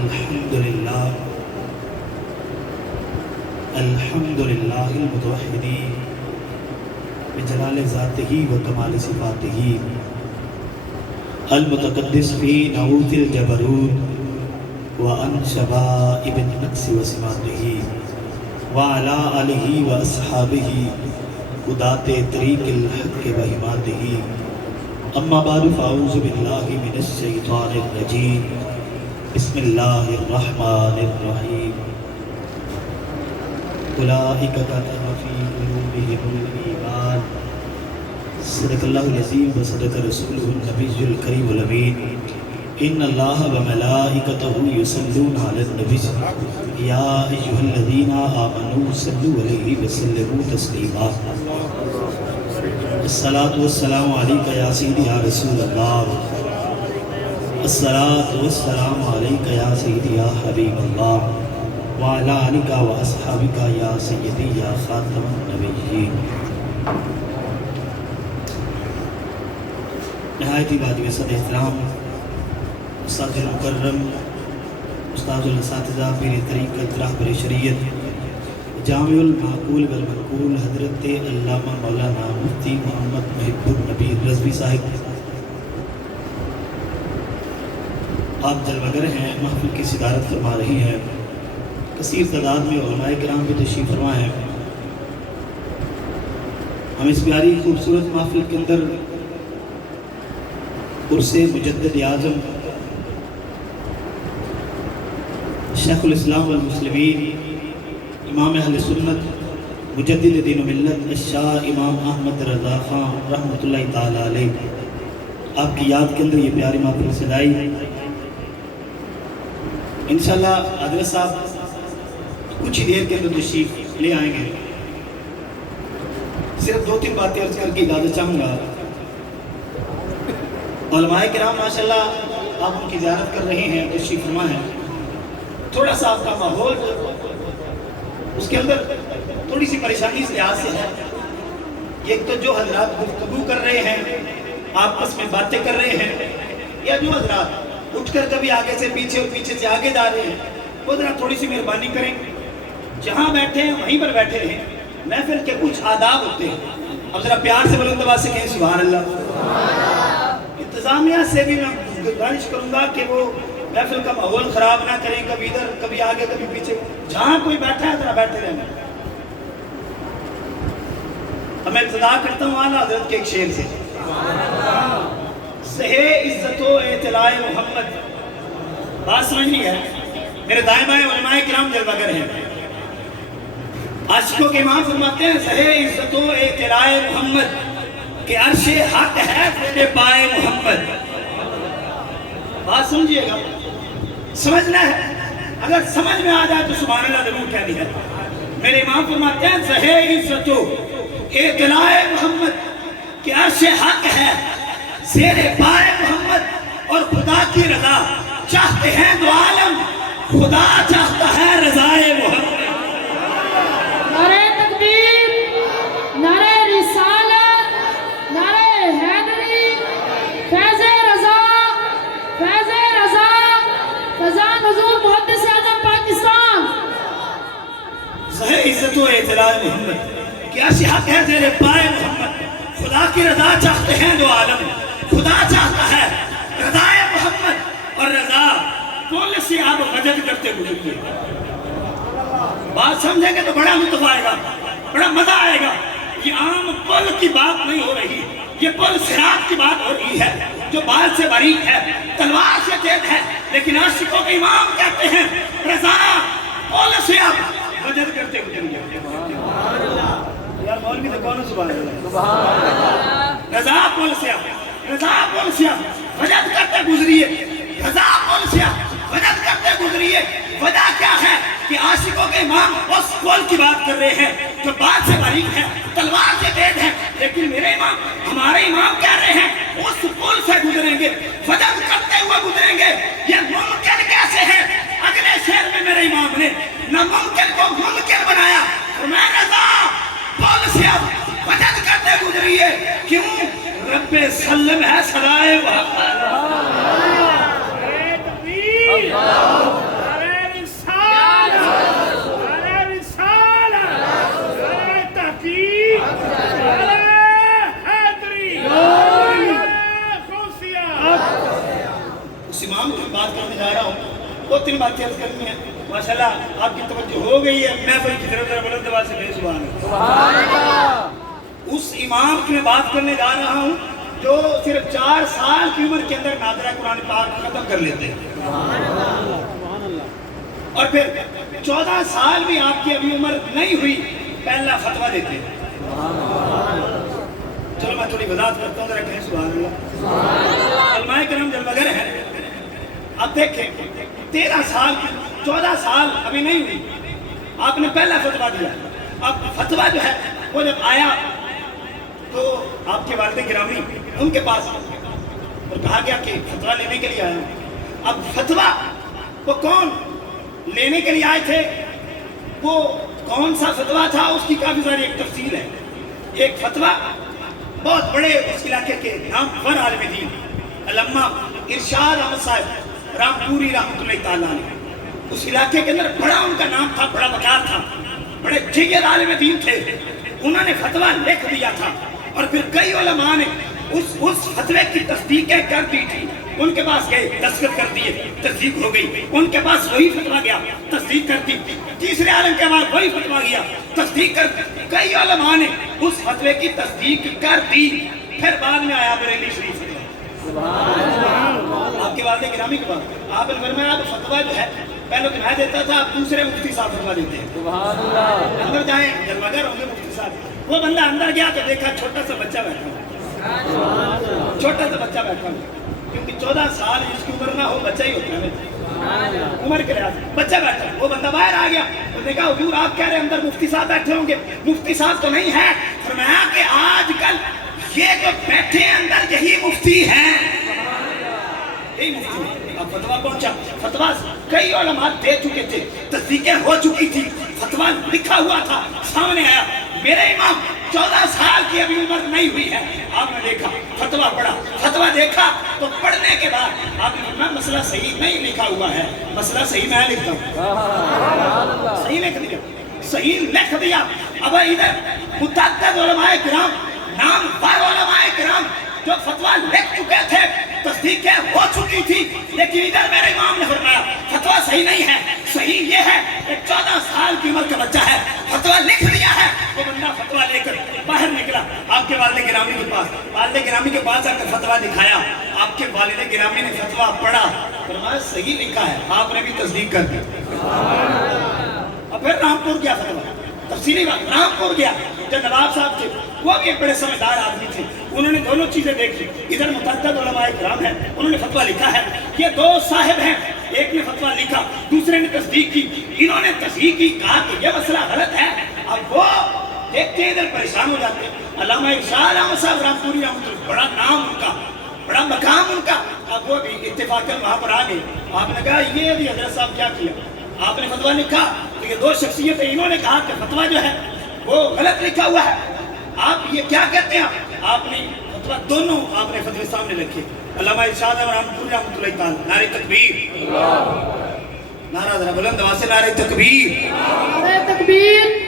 الحمدللہ الحمدللہ المتوحد بجلال ذاتہ و کمال صفاتہ المتقدس فی نعوت الجبروت وعن شبائب النقص و سماتہ وعلا آلہ و اصحابہ قدات طریق الحق و حماتہ اما بعد فاعوذ باللہ من الشیطان الرجیم بسم اللہ الرحمن الرحیم اولئک کتب فی قلوبہم الایمان صدق اللہ العظیم و صدق رسولہ النبی الکریم الامین ان اللہ و ملائکتہ یصلون علی النبی یا ایھا الذین آمنوا صلوا علیہ وسلموا تسلیما الصلاۃ والسلام علیک یا سیدی یا رسول اللہ الصلاۃ والسلام علیک یا سیدی یا حبیب اللہ وعلی آلک و اصحابک یا سیدی یا خاتم النبیین۔ نہایت ہی واجب صد احترام استاد مکرم استاد الاساتذہ پیر طریقت راہبر شریعت جامع المعقول والمنقول حضرت علامہ مولانا مفتی محمد محب النبی رضوی صاحب، آپ جلوگر ہیں، محفل کی صدارت فرما رہی ہیں، کثیر تعداد میں علماء کرام بھی تشریف فرما ہیں۔ ہم اس پیاری خوبصورت محفل کے اندر عرس مجدد اعظم شیخ الاسلام والمسلمین امام اہل سنت مجدد دین و ملت الشاہ امام احمد رضا خان رحمۃ اللہ تعالی علیہ، آپ کی یاد کے اندر یہ پیاری محفل سجائی۔ انشاءاللہ حضرت صاحب کچھ ہی دیر کے اندر تشریف لے آئیں گے۔ صرف دو تین باتیں عرض کر کے اجازت چاہوں گا۔ علماء کرام ماشاءاللہ آپ ان کی زیارت کر رہے ہیں، تشریف فرما ہیں، تھوڑا سا آپ کا ماحول اس کے اندر تھوڑی سی پریشانی اس لحاظ سے ہے۔ ایک تو جو حضرات گفتگو کر رہے ہیں، آپس میں باتیں کر رہے ہیں، یا جو حضرات اٹھ کر کبھی آگے سے پیچھے اور پیچھے سے آگے جا رہے ہیں، وہ ذرا تھوڑی سی مہربانی کریں، جہاں بیٹھے ہیں وہیں پر بیٹھے رہیں۔ محفل کے کچھ آداب ہوتے ہیں، اب ذرا پیار سے بلند آواز سے کہیں سبحان اللہ۔ انتظامیہ سے بھی میں گزارش کروں گا کہ وہ محفل کا ماحول خراب نہ کریں، کبھی ادھر کبھی آگے کبھی پیچھے، جہاں کوئی بیٹھا ہے ذرا بیٹھے رہنا۔ اب میں ابتدا کرتا ہوں اعلیٰ حضرت کے ایک شعر سے۔ سہے عزت و اطلاع محمد، بات سمجھنی ہے، میرے دائیں بائیں علماء کرام جلوگر ہیں، عاشقوں کے امام فرماتے ہیں سہے عزت و اطلاع محمد کہ عرش حق ہے تیرے پائے محمد۔ بات سمجھئے گا، سمجھنا ہے، اگر سمجھ میں آ جائے تو سبحان اللہ ضرور کہہ دیا۔ میرے امام فرماتے ہیں سہے عزت و اطلاع محمد کہ عرش حق ہے زیر پائے محمد، اور خدا کی رضا چاہتے ہیں دو عالم، خدا چاہتا ہے رضائے محمد۔ نعرہ تکبیر، نعرہ رسالت، نعرہ حیدری، فیض رضا، فیض رضا، فیضان حضور محدث اعظم پاکستان۔ سہے عزت و اطلاع محمد کہ عرش حق ہے زیر پائے محمد، خدا کی رضا چاہتے ہیں دو عالم، خدا چاہتا ہے رضائے محمد، اور رضا کل سے آپ مجد کرتے گزریے۔ بات سمجھیں گے تو بڑا لطف آئے گا، بڑا مزہ آئے گا۔ یہ عام پل کی بات نہیں ہو رہی، یہ پل صراط کی بات ہو رہی ہے، جو بال سے باریک ہے، تلوار سے تیز ہے، لیکن عاشقوں کے امام کہتے ہیں رضا پل سے آپ مجد کرتے گزریے۔ یار مولوی تو کون سبحان اللہ، رضا پل سے آپ، رضا پل سے آپ مجد کرتے گزریے، رضا پل سے آپ مجد کرتے گزریے۔ وجہ کیا ہے کہ عاشقوں کے امام اس پل کی بات کر رہے ہیں جو بات سے باریک ہے، تلوار سے تیز ہے، لیکن میرے امام، ہمارے امام کہہ رہے ہیں اس پل سے گزریں گے، وجد کرتے ہوئے گزریں گے۔ یہ ممکن کیسے ہے؟ اگلے شعر میں میرے امام نے ناممکن کو ممکن بنایا، اور میں رضا پل سے اب وجد کرتے گزریے۔ کیوں؟ رب سلم ہے سدائے وحق۔ उस इमाम की बात करने जा रहा हूँ, 2-3 बातें अर्ज करनी है। माशाल्लाह आपकी तवज्जो हो गई है, मैं कोई की तरफ बुलंद आवाज से कहे सुभान अल्लाह। उस इमाम की मैं बात करने जा रहा हूँ जो सिर्फ 4 साल की उम्र के अंदर नाज़िरा कुरान पाक खत्म कर लेते हैं, और फिर 14 साल भी आपकी अभी उम्र नहीं हुई पहला फतवा देते हैं। चलो मैं थोड़ी वजाहत करता हूँ, जरा कहें सुभान अल्लाह। उलमाए करम जलवगर है। अब देखें 13 साल 14 साल अभी नहीं हुई, आपने पहला फतवा दिया। अब फतवा जो है वो जब आया तो आपके वालिद गिरामी उनके पास और कहा गया कि फतवा लेने के लिए आया हूं। अब फतवा वो कौन लेने के लिए आए थे, वो कौन सा फतवा था, उसकी काफी सारी एक तफसील है। एक फतवा बहुत बड़े उस इलाके के नामवर आलिम दीन अल्लामा इरशाद अहमद साहब रामपुरी रहमतुल्लाह तआला अलैह, उस इलाके के अंदर बड़ा उनका नाम था, बड़ा वकार था, बड़े जिगर आलिम दीन थे। उन्होंने फतवा लिख दिया था और फिर कई उलमा ने उस फतवे की तस्दीकें कर दी थी। उनके पास गए, दस्तखत कर दिए, तस्दीक हो गई। उनके पास वही फतवा गया, तस्दीक कर दी। तीसरे आलम के बाद वही फतवा गया, तस्दीक कर दी। कई उलमा ने उस फतवे की तस्दीक कर दी। फिर बाद में आया बरेली शरीफ आपके वालिद गिरामी के पास। आपने फरमाया अब फतवा जो है पहले तो मैं देता था, अब दूसरे मुफ्ती साहब फतवा देते हैं। अंदर जाए जलवागर होंगे मुफ्ती साहब। वो बंदा अंदर गया तो देखा छोटा सा बच्चा बैठा हुआ, छोटा सा बच्चा बैठा हुआ, क्योंकि 14 साल जिसकी उम्र ना हो बच्चा ही होता है, उम्र के लिहाज बच्चा बैठा है। वो बंदा बाहर आ गया, उसने कहा हुजूर आप कह रहे हैं अंदर मुफ्ती साहब बैठे होंगे, मुफ्ती साहब तो नहीं है। फरमाया कि आजकल ये जो बैठे हैं अंदर यही मुफ्ती हैं, यही मुफ्ती है। अब फतवा पहुंचा, फतवा कई उलमा दे चुके थे, तस्दीकें हो चुकी थी, फतवा लिखा हुआ था, सामने आया। मेरे इमाम 14 साल की अभी उम्र नहीं हुई है, आपने देखा फतवा पढ़ा, फतवा देखा तो पढ़ने के बाद आपने कहा मसला सही नहीं लिखा हुआ है, मसला सही मैं लिखता हूँ, सही लिख दिया, सही लिख दिया। अब इधर मुतअद्दिद उलमाए किराम, नामवर उलमाए किराम जो फतवा लिख चुके थे, तस्दीकें हो चुकी थी, लेकिन इधर मेरे इमाम ने फरमाया फतवा सही नहीं है, सही ये है कि 14 साल की उम्र का बच्चा है, फतवा लिख दिया है। वो बंदा फतवा लेकर बाहर निकला आपके वालिद गिरामी के पास। वालिद गिरामी के पास आकर फतवा दिखाया, आपके वालिद गिरामी ने फतवा पढ़ा, फरमाया सही लिखा है, आपने भी तस्दीक कर दी। और फिर रामपुर गया फतवा, तफसीली बात, रामपुर गया, जो नवाब साहब थे वो भी एक बड़े समझदार आदमी थे, उन्होंने दोनों चीजें देखी। इधर मुतअद्दिद उलमाए किराम है, उन्होंने फतवा लिखा है, ये 2 साहिब हैं, एक ने फतवा लिखा, दूसरे ने तस्दीक की। इन्होंने तस्दीक की, कहा कि ये मसला गलत है। अब वो देखते इधर परेशान हो जाते हैं। अल्लामा इरशाद अहमद साहब रामपुरी रहमतुल्लाह, बड़ा नाम उनका, बड़ा मकाम उनका। अब वो भी इत्तेफाकन वहां पर आ गए। आपने कहा ये भी हजरत साहब क्या किया, आपने फतवा लिखा तो ये 2 शख्सियतें, इन्होंने कहा कि फतवा जो है वो गलत लिखा हुआ है, आप ये क्या कहते हैं। आपने फतवा दोनों आपने फतवे सामने रखे। अल्लामा इरशाद रामपुरी रहमतुल्लाह तआला, नारे तकबीर, नारा जरा बुलंद आवाज से नारे तकबीर, नारे तकबीर।